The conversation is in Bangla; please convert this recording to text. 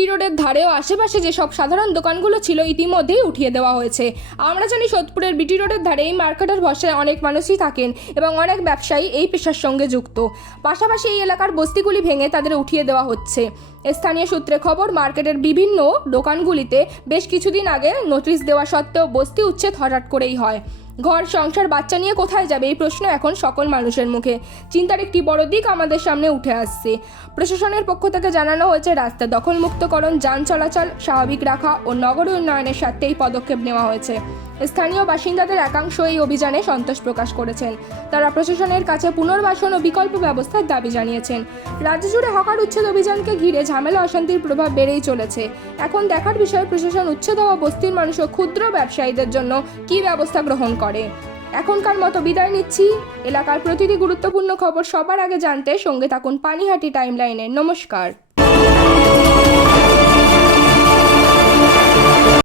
বিটি রোডের ধারে ও আশেপাশে যেসব সাধারণ দোকানগুলো ছিল ইতিমধ্যেই উঠিয়ে দেওয়া হয়েছে। আমরা জানি সোদপুরের বিটি রোডের ধারে এই মার্কেটের ভরসায় অনেক মানুষই থাকেন এবং অনেক ব্যবসায়ী এই পেশার সঙ্গে যুক্ত। পাশাপাশি এই এলাকার বস্তিগুলি ভেঙে তাদের উঠিয়ে দেওয়া হচ্ছে। স্থানীয় সূত্রে খবর, মার্কেটের বিভিন্ন দোকানগুলিতে বেশ কিছুদিন আগে নোটিশ দেওয়া সত্ত্বেও বস্তি উচ্ছেদ হঠাৎ করেই হয়। ঘর সংসার বাচ্চা নিয়ে কোথায় যাবে, এই প্রশ্ন এখন সকল মানুষের মুখে। চিন্তার একটি বড় দিক আমাদের সামনে উঠে আসছে। প্রশাসনের পক্ষ থেকে জানানো হয়েছে রাস্তা দখলমুক্তকরণ, যান চলাচল স্বাভাবিক রাখা ও নগর উন্নয়নের স্বার্থে এই পদক্ষেপ নেওয়া হয়েছে। স্থানীয় বাসিন্দাদের একাংশ এই অভিযানে সন্তোষ প্রকাশ করেছেন। তারা প্রশাসনের কাছে পুনর্বাসন ও বিকল্প ব্যবস্থার দাবি জানিয়েছেন। রাজ্য জুড়ে হকার উচ্ছেদ অভিযানকে ঘিরে ঝামেলা অশান্তির প্রভাব বেড়েই চলেছে। এখন দেখার বিষয় প্রশাসন উচ্ছেদ হওয়া বস্তির মানুষ ও ক্ষুদ্র ব্যবসায়ীদের জন্য কী ব্যবস্থা গ্রহণ করে। এখনকার মতো বিদায় নিচ্ছি। এলাকার প্রতিটি গুরুত্বপূর্ণ খবর সবার আগে জানতে সঙ্গে থাকুন পানিহাটি টাইমলাইনে। নমস্কার।